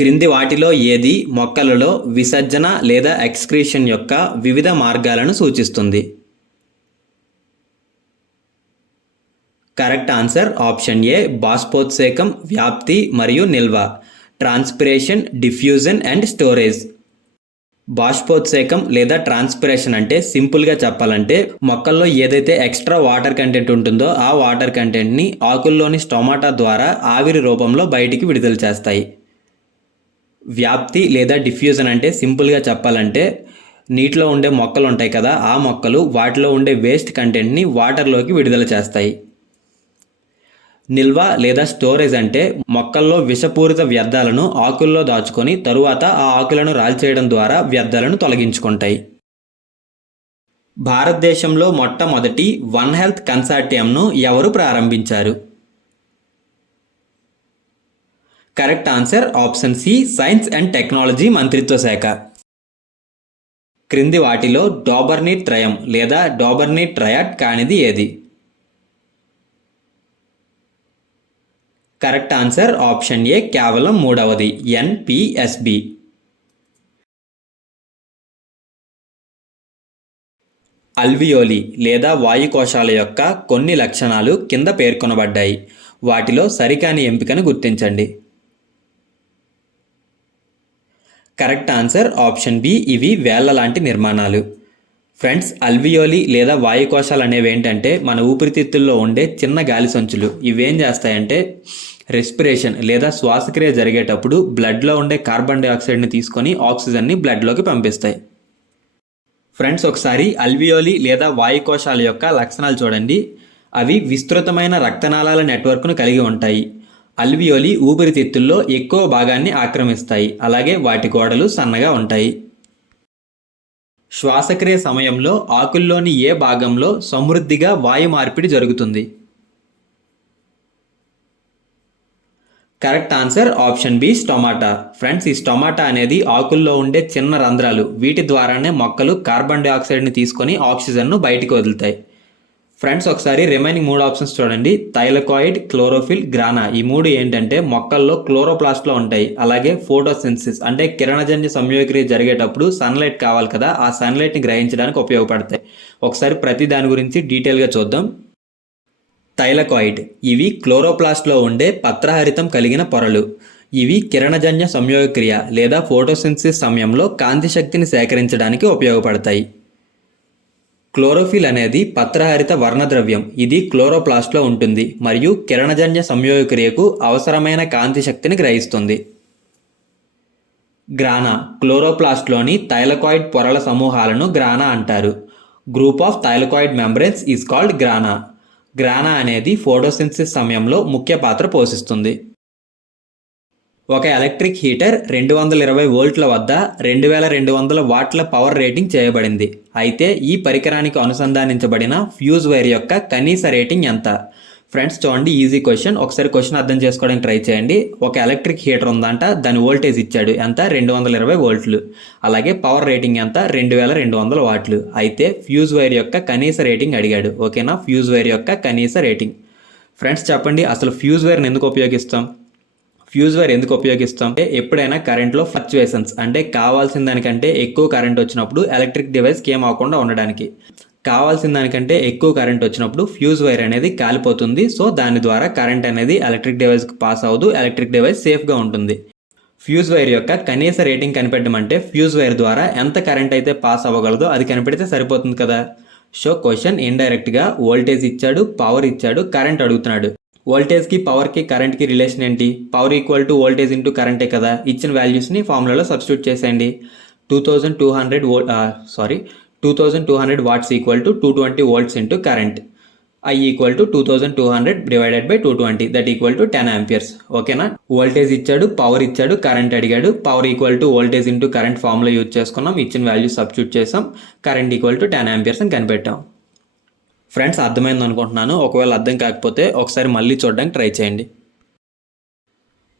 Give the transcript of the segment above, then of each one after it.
క్రింది వాటిలో ఏది మొక్కలలో విసర్జన లేదా ఎక్స్క్రీషన్ యొక్క వివిధ మార్గాలను సూచిస్తుంది? కరెక్ట్ ఆన్సర్ ఆప్షన్ ఏ బాష్పోత్సేకం, వ్యాప్తి మరియు నిల్వ. Transpiration, diffusion and storage. బాష్పోత్సేకం లేదా ట్రాన్స్పిరేషన్ అంటే సింపుల్గా చెప్పాలంటే మొక్కల్లో ఏదైతే ఎక్స్ట్రా వాటర్ కంటెంట్ ఉంటుందో ఆ వాటర్ కంటెంట్ని ఆకుల్లోని స్టొమాటా ద్వారా ఆవిరి రూపంలో బయటికి విడుదల చేస్తాయి. వ్యాప్తి లేదా డిఫ్యూజన్ అంటే సింపుల్గా చెప్పాలంటే నీటిలో ఉండే మొక్కలు ఉంటాయి కదా, ఆ మొక్కలు వాటిలో ఉండే వేస్ట్ కంటెంట్ని వాటర్లోకి విడుదల చేస్తాయి. నిల్వ లేదా స్టోరేజ్ అంటే మొక్కల్లో విషపూరిత వ్యర్థాలను ఆకుల్లో దాచుకొని తరువాత ఆ ఆకులను రాల్చేయడం ద్వారా వ్యర్థాలను తొలగించుకుంటాయి. భారతదేశంలో మొట్టమొదటి వన్ హెల్త్ కన్సార్టియంను ఎవరు ప్రారంభించారు? Correct answer option C science and technology మంత్రిత్వ శాఖ. క్రింది వాటిలో డాబర్నీ త్రయం లేదా డాబర్నీ ట్రయాడ్ కానిది ఏది? కరెక్ట్ ఆన్సర్ ఆప్షన్ ఏ కేవలం మూడవది NPSB. అల్వియోలి లేదా వాయుకోశాల యొక్క కొన్ని లక్షణాలు కింద పేర్కొనబడ్డాయి. వాటిలో సరికాని ఎంపికను గుర్తించండి. కరెక్ట్ ఆన్సర్ ఆప్షన్ బి ఇవి వేళ్ల లాంటి నిర్మాణాలు. ఫ్రెండ్స్, అల్వియోలి లేదా వాయుకోశాలు అనేవి ఏంటంటే మన ఊపిరితిత్తుల్లో ఉండే చిన్న గాలి సంచులు. ఇవేం చేస్తాయంటే రెస్పిరేషన్ లేదా శ్వాసక్రియ జరిగేటప్పుడు బ్లడ్లో ఉండే కార్బన్ డైఆక్సైడ్ని తీసుకొని ఆక్సిజన్ని బ్లడ్లోకి పంపిస్తాయి. ఫ్రెండ్స్, ఒకసారి అల్వియోలి లేదా వాయుకోశాల యొక్క లక్షణాలు చూడండి. అవి విస్తృతమైన రక్తనాళాల నెట్వర్క్ను కలిగి ఉంటాయి. అల్వియోలి ఊపిరితిత్తుల్లో ఎక్కువ భాగాన్ని ఆక్రమిస్తాయి. అలాగే వాటి గోడలు సన్నగా ఉంటాయి. శ్వాసక్రియ సమయంలో ఆకుల్లోని ఏ భాగంలో సమృద్ధిగా వాయు మార్పిడి జరుగుతుంది? Correct answer option B stomata. Friends, ఈ స్టొమాటా అనేది ఆకుల్లో ఉండే చిన్న రంధ్రాలు. వీటి ద్వారానే మొక్కలు కార్బన్ డైఆక్సైడ్ని తీసుకొని ఆక్సిజన్ను బయటికి వదులుతాయి. ఫ్రెండ్స్, ఒకసారి రిమైనింగ్ 3 ఆప్షన్స్ చూడండి. Thylakoid, chlorophyll, గ్రానా. ఈ 3 ఏంటంటే మొక్కల్లో క్లోరోప్లాస్ట్లో ఉంటాయి. అలాగే ఫోటోసింథసిస్ అంటే కిరణజన్య సంయోగక్రియ జరిగేటప్పుడు సన్లైట్ కావాలి కదా, ఆ సన్లైట్ని గ్రహించడానికి ఉపయోగపడతాయి. ఒకసారి ప్రతి దాని గురించి డీటెయిల్గా చూద్దాం. థైలకాయిడ్ ఇవి క్లోరోప్లాస్ట్లో ఉండే పత్రహరితం కలిగిన పొరలు. ఇవి కిరణజన్య సంయోగక్రియ లేదా ఫోటోసింథసిస్ సమయంలో కాంతి శక్తిని సేకరించడానికి ఉపయోగపడతాయి. క్లోరోఫిల్ అనేది పత్రహరిత వర్ణద్రవ్యం. ఇది క్లోరోప్లాస్ట్లో ఉంటుంది మరియు కిరణజన్య సంయోగక్రియకు అవసరమైన కాంతి శక్తిని గ్రహిస్తుంది. గ్రానా క్లోరోప్లాస్ట్లోని థైలకాయిడ్ పొరల సమూహాలను గ్రానా అంటారు. Group of thylakoid membranes is called గ్రానా. గ్రానా అనేది ఫోటోసింథసిస్ సమయంలో ముఖ్య పాత్ర పోషిస్తుంది. ఒక ఎలక్ట్రిక్ హీటర్ 220 వోల్ట్ల వద్ద 2200 వాట్ల పవర్ రేటింగ్ చేయబడింది. అయితే ఈ పరికరానికి అనుసంధానించబడిన ఫ్యూజ్ వైర్ యొక్క కనీస రేటింగ్ ఎంత? ఫ్రెండ్స్ చూడండి, ఈజీ క్వశ్చన్. ఒకసారి క్వశ్చన్ అర్థం చేసుకోవడానికి ట్రై చేయండి. ఒక ఎలక్ట్రిక్ హీటర్ ఉందంట, దాని వోల్టేజ్ ఇచ్చాడు ఎంత? 220 వోల్ట్లు. అలాగే పవర్ రేటింగ్ ఎంత? 2200 వాట్లు. అయితే ఫ్యూజ్ వైర్ యొక్క కనీస రేటింగ్ అడిగాడు. ఓకేనా? ఫ్యూజ్ వైర్ యొక్క కనీస రేటింగ్. ఫ్రెండ్స్ చెప్పండి, అసలు ఫ్యూజ్ వైర్ని ఎందుకు ఉపయోగిస్తాం? ఫ్యూజ్ వైర్ ఎందుకు ఉపయోగిస్తాం అంటే ఎప్పుడైనా కరెంట్లో ఫ్లక్చువేషన్స్ అంటే కావాల్సిన దానికంటే ఎక్కువ కరెంట్ వచ్చినప్పుడు ఎలక్ట్రిక్ డివైస్కి ఏం అవ్వకుండా ఉండడానికి. కావాల్సిన దానికంటే ఎక్కువ కరెంట్ వచ్చినప్పుడు ఫ్యూజ్ వైర్ అనేది కాలిపోతుంది. సో దాని ద్వారా కరెంట్ అనేది ఎలక్ట్రిక్ డివైస్కి పాస్ అవ్వదు, ఎలక్ట్రిక్ డివైస్ సేఫ్గా ఉంటుంది. ఫ్యూజ్ వైర్ యొక్క కనీస రేటింగ్ కనిపెట్టమంటే ఫ్యూజ్ వైర్ ద్వారా ఎంత కరెంట్ అయితే పాస్ అవ్వగలదో అది కనిపెడితే సరిపోతుంది కదా. సో క్వశ్చన్ ఇండైరెక్ట్గా వోల్టేజ్ ఇచ్చాడు, పవర్ ఇచ్చాడు, కరెంట్ అడుగుతున్నాడు. వోల్టేజ్కి పవర్కి కరెంట్కి రిలేషన్ ఏంటి? Power equal to voltage into కరెంటే కదా. ఇచ్చిన వాల్యూస్ని ఫార్ములాలో సబ్స్టిట్యూట్ చేసేయండి. 2200 watts equal to 220 volts into current. I equal to 2200 divided by 220 that equal to 10 amperes. ఓకేనా? వోల్టేజ్ ఇచ్చాడు, పవర్ ఇచ్చాడు, కరెంట్ అడిగాడు. Power equal to voltage into current formula use చేసుకున్నాం. ఇచ్చిన వాల్యూ సబ్స్టిట్యూట్ చేసాం. కరెంట్ ఈక్వల్ టు 10 ఆంపియర్స్ అని కనిపెట్టాం. Friends, అర్థమైంది అనుకుంటున్నాను. ఒకవేళ అర్థం కాకపోతే ఒకసారి మళ్ళీ చూడడానికి ట్రై చేయండి.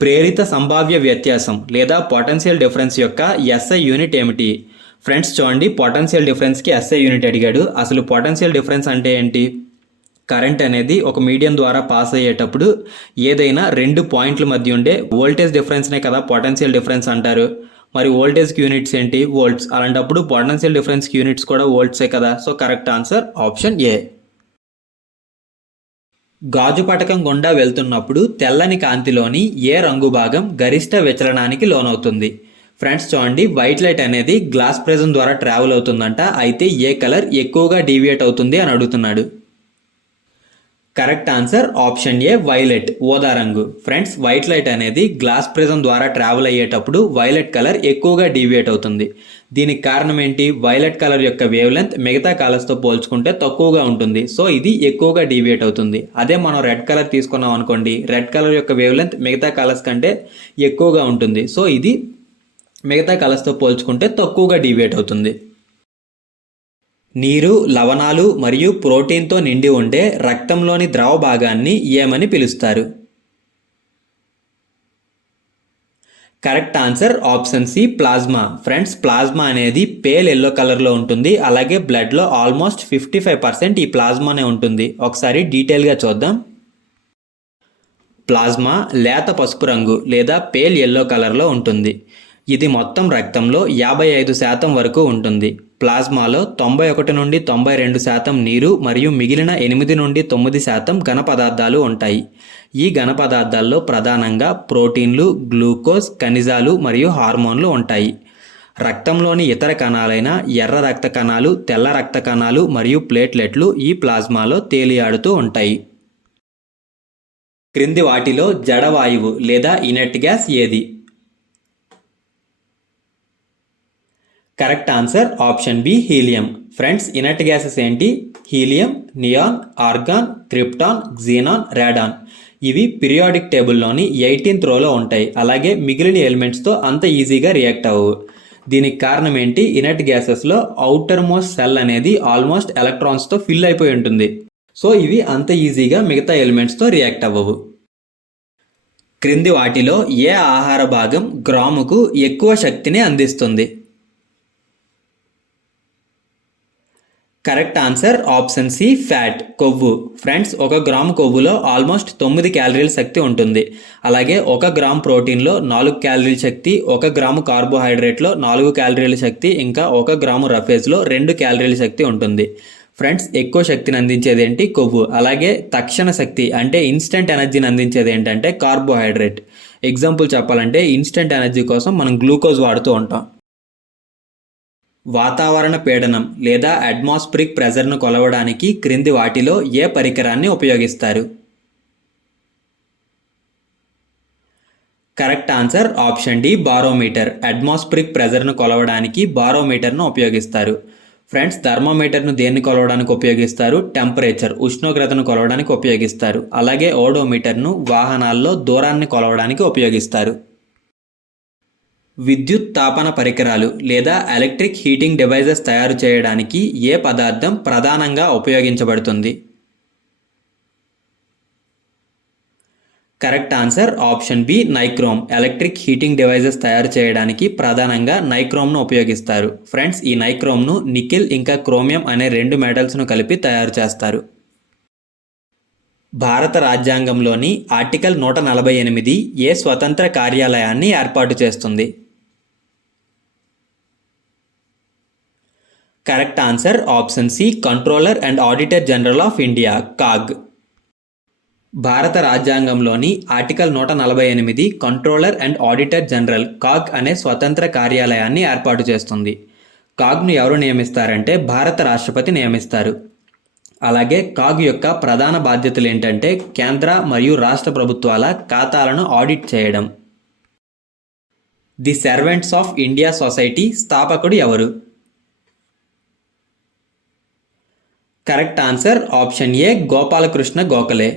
ప్రేరిత సంభావ్య వ్యత్యాసం లేదా పొటెన్షియల్ డిఫరెన్స్ యొక్క SI యూనిట్ ఏమిటి? ఫ్రెండ్స్ చూడండి, పొటెన్షియల్ డిఫరెన్స్కి SI యూనిట్ అడిగాడు. అసలు పొటెన్షియల్ డిఫరెన్స్ అంటే ఏంటి? కరెంట్ అనేది ఒక మీడియం ద్వారా పాస్ అయ్యేటప్పుడు ఏదైనా రెండు పాయింట్ల మధ్య ఉండే వోల్టేజ్ డిఫరెన్స్నే కదా పొటెన్షియల్ డిఫరెన్స్ అంటారు. మరి వోల్టేజ్కి యూనిట్స్ ఏంటి? వోల్ట్స్. అలాంటప్పుడు పొటెన్షియల్ డిఫరెన్స్కి యూనిట్స్ కూడా వోల్ట్సే కదా. సో కరెక్ట్ ఆన్సర్ ఆప్షన్ ఏ. గాజు పటకం గుండా వెళ్తున్నప్పుడు తెల్లని కాంతిలోని ఏ రంగు భాగం గరిష్ట విచలనానికి లోనవుతుంది? ఫ్రెండ్స్ చూడండి, వైట్ లైట్ అనేది గ్లాస్ ప్రిజం ద్వారా ట్రావెల్ అవుతుందంట. అయితే ఏ కలర్ ఎక్కువగా డీవియేట్ అవుతుంది అని అడుగుతున్నాడు. కరెక్ట్ ఆన్సర్ ఆప్షన్ ఏ వైలెట్, ఊదా రంగు. ఫ్రెండ్స్, వైట్ లైట్ అనేది గ్లాస్ ప్రిజం ద్వారా ట్రావెల్ అయ్యేటప్పుడు వైలెట్ కలర్ ఎక్కువగా డీవియేట్ అవుతుంది. దీనికి కారణం ఏంటి? వైలెట్ కలర్ యొక్క వేవ్ లెంత్ మిగతా కలర్స్తో పోల్చుకుంటే తక్కువగా ఉంటుంది. సో ఇది ఎక్కువగా డీవియేట్ అవుతుంది. అదే మనం రెడ్ కలర్ తీసుకున్నాం అనుకోండి, రెడ్ కలర్ యొక్క వేవ్ లెంత్ మిగతా కలర్స్ కంటే ఎక్కువగా ఉంటుంది. సో ఇది మిగతా కలర్స్తో పోల్చుకుంటే తక్కువగా డీవియేట్ అవుతుంది. నీరు, లవణాలు మరియు ప్రోటీన్తో నిండి ఉండే రక్తంలోని ద్రవ భాగాన్ని ఏమని పిలుస్తారు? Correct answer option C plasma. Friends, plasma అనేది పేల్ ఎల్లో కలర్లో ఉంటుంది. అలాగే బ్లడ్లో ఆల్మోస్ట్ 55% ఈ ప్లాజ్మానే ఉంటుంది. ఒకసారి డీటెయిల్గా చూద్దాం. ప్లాజ్మా లేత పసుపు రంగు లేదా పేల్ ఎల్లో కలర్లో ఉంటుంది. ఇది మొత్తం రక్తంలో 55% వరకు ఉంటుంది. ప్లాజ్మాలో 91 నుండి 92% నీరు మరియు మిగిలిన 8 నుండి 9% ఘన పదార్థాలు ఉంటాయి. ఈ ఘన పదార్థాల్లో ప్రధానంగా ప్రోటీన్లు, గ్లూకోజ్, ఖనిజాలు మరియు హార్మోన్లు ఉంటాయి. రక్తంలోని ఇతర కణాలైన ఎర్ర రక్త కణాలు, తెల్ల రక్త కణాలు మరియు ప్లేట్లెట్లు ఈ ప్లాజ్మాలో తేలియాడుతూ ఉంటాయి. క్రింది వాటిలో జడవాయువు లేదా ఇనర్ట్ గ్యాస్ ఏది? Correct answer option B helium. Friends, inert gases ఏంటి? Helium, neon, argon, krypton, xenon, radon. ఇవి పీరియాడిక్ టేబుల్లోని 18th రోలో ఉంటాయి. అలాగే మిగిలిన ఎలిమెంట్స్తో అంత ఈజీగా రియాక్ట్ అవ్వవు. దీనికి కారణం ఏంటి? ఇనర్ట్ గ్యాసెస్లో అవుటర్ మోస్ట్ సెల్ అనేది ఆల్మోస్ట్ ఎలక్ట్రాన్స్తో ఫిల్ అయిపోయి ఉంటుంది. సో ఇవి అంత ఈజీగా మిగతా ఎలిమెంట్స్తో రియాక్ట్ అవ్వవు. క్రింది వాటిలో ఏ ఆహార భాగం గ్రాముకు ఎక్కువ శక్తిని అందిస్తుంది? Correct answer option C fat, కొవ్వు. ఫ్రెండ్స్, 1 గ్రాము కొవ్వులో ఆల్మోస్ట్ 9 క్యాలరీల శక్తి ఉంటుంది. అలాగే 1 గ్రామ్ ప్రోటీన్లో 4 క్యాలరీల శక్తి, 1 గ్రాము కార్బోహైడ్రేట్లో 4 క్యాలరీల శక్తి, ఇంకా 1 గ్రాము రఫేజ్లో 2 క్యాలరీల శక్తి ఉంటుంది. ఫ్రెండ్స్, ఎక్కువ శక్తిని అందించేది ఏంటి? కొవ్వు. అలాగే తక్షణ శక్తి అంటే ఇన్స్టెంట్ ఎనర్జీని అందించేది ఏంటంటే కార్బోహైడ్రేట్. ఎగ్జాంపుల్ చెప్పాలంటే ఇన్స్టెంట్ ఎనర్జీ కోసం మనం గ్లూకోజ్ వాడుతూ ఉంటాం. వాతావరణ పీడనం లేదా అట్మాస్ఫిరిక్ ప్రెజర్ను కొలవడానికి క్రింది వాటిలో ఏ పరికరాన్ని ఉపయోగిస్తారు? Correct answer option D barometer. Atmospheric ప్రెజర్ను కొలవడానికి బారోమీటర్ను ఉపయోగిస్తారు. ఫ్రెండ్స్, థర్మోమీటర్ను దేన్ని కొలవడానికి ఉపయోగిస్తారు? టెంపరేచర్, ఉష్ణోగ్రతను కొలవడానికి ఉపయోగిస్తారు. అలాగే ఓడోమీటర్ను వాహనాల్లో దూరాన్ని కొలవడానికి ఉపయోగిస్తారు. విద్యుత్ తాపన పరికరాలు లేదా ఎలక్ట్రిక్ హీటింగ్ డివైజెస్ తయారు చేయడానికి ఏ పదార్థం ప్రధానంగా ఉపయోగించబడుతుంది? Correct answer option B nichrome. Electric heating devices తయారు చేయడానికి ప్రధానంగా నైక్రోమ్ను ఉపయోగిస్తారు. ఫ్రెండ్స్, ఈ నైక్రోమ్ను నికెల్ ఇంకా క్రోమియం అనే 2 మెటల్స్ను కలిపి తయారు చేస్తారు. భారత రాజ్యాంగంలోని ఆర్టికల్ 148 ఏ స్వతంత్ర కార్యాలయాన్ని ఏర్పాటు చేస్తుంది? Correct answer option C controller and auditor general of India, CAG. భారత రాజ్యాంగంలోని article 148 controller and auditor general, CAG అనే స్వతంత్ర కార్యాలయాన్ని ఏర్పాటు చేస్తుంది. కాగ్ను ఎవరు నియమిస్తారంటే భారత రాష్ట్రపతి నియమిస్తారు. అలాగే కాగ్ యొక్క ప్రధాన బాధ్యతలు ఏంటంటే కేంద్ర మరియు రాష్ట్ర ప్రభుత్వాల ఖాతాలను ఆడిట్ చేయడం. The servants of India society స్థాపకుడు ఎవరు? Correct answer option A Gopalakrishna Gokhale.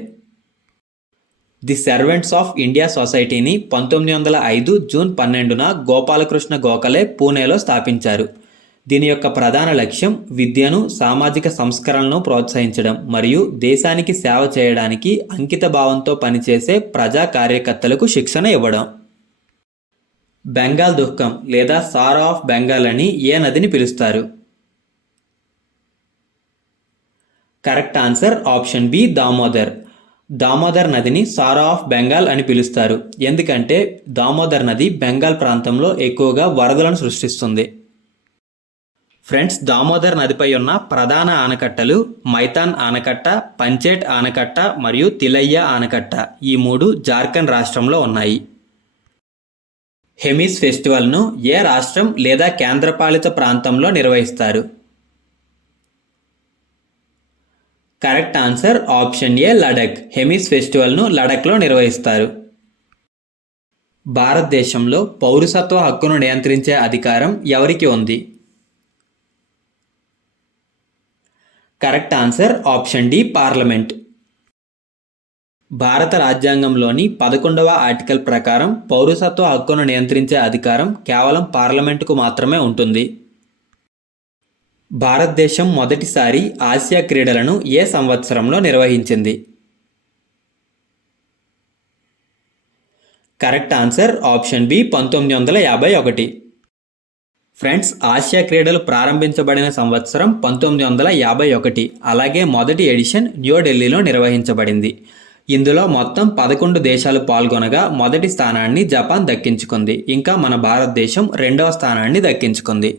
The servants of India సొసైటీని 1905 జూన్ 12న గోపాలకృష్ణ గోఖలే పూణేలో స్థాపించారు. దీని యొక్క ప్రధాన లక్ష్యం విద్యను, సామాజిక సంస్కరణలను ప్రోత్సహించడం మరియు దేశానికి సేవ చేయడానికి అంకిత భావంతో పనిచేసే ప్రజా కార్యకర్తలకు శిక్షణ ఇవ్వడం. బెంగాల్ దుఃఖం లేదా సారో ఆఫ్ బెంగాల్ అని ఏ నదిని పిలుస్తారు? Correct answer option B Damodar. Damodar నదిని సారా ఆఫ్ బెంగాల్ అని పిలుస్తారు, ఎందుకంటే దామోదర్ నది బెంగాల్ ప్రాంతంలో ఎక్కువగా వరదలను సృష్టిస్తుంది. ఫ్రెండ్స్, దామోదర్ నదిపై ఉన్న ప్రధాన ఆనకట్టలు మైతాన్ ఆనకట్ట, పంచేట్ ఆనకట్ట మరియు తిలయ్య ఆనకట్ట. ఈ మూడు జార్ఖండ్ రాష్ట్రంలో ఉన్నాయి. హెమిస్ ఫెస్టివల్ను ఏ రాష్ట్రం లేదా కేంద్రపాలిత ప్రాంతంలో నిర్వహిస్తారు? Correct answer option A Ladakh. Hemis ఫెస్టివల్ను లడఖ్లో నిర్వహిస్తారు. భారతదేశంలో పౌరసత్వ హక్కును నియంత్రించే అధికారం ఎవరికి ఉంది? Correct answer option D parliament. భారత రాజ్యాంగంలోని 11వ ఆర్టికల్ ప్రకారం పౌరసత్వ హక్కును నియంత్రించే అధికారం కేవలం పార్లమెంటుకు మాత్రమే ఉంటుంది. భారతదేశం మొదటిసారి ఆసియా క్రీడలను ఏ సంవత్సరంలో నిర్వహించింది? Correct answer option B 1951. Friends, Asia క్రీడలు ప్రారంభించబడిన సంవత్సరం 1951. అలాగే మొదటి ఎడిషన్ న్యూఢిల్లీలో నిర్వహించబడింది. ఇందులో మొత్తం 11 దేశాలు పాల్గొనగా మొదటి స్థానాన్ని జపాన్ దక్కించుకుంది. ఇంకా మన భారతదేశం 2వ స్థానాన్ని దక్కించుకుంది.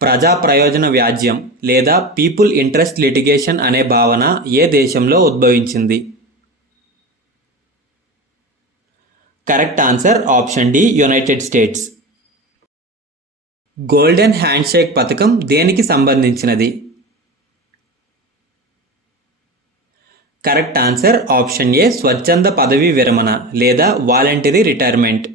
ప్రజా ప్రయోజన వ్యాజ్యం లేదా పీపుల్ ఇంట్రెస్ట్ లిటిగేషన్ అనే భావన ఏ దేశంలో ఉద్భవించింది? Correct answer option D United States. Golden handshake పథకం దేనికి సంబంధించినది? కరెక్ట్ ఆన్సర్ ఆప్షన్ ఏ స్వచ్ఛంద పదవీ విరమణ లేదా వాలంటరీ రిటైర్మెంట్.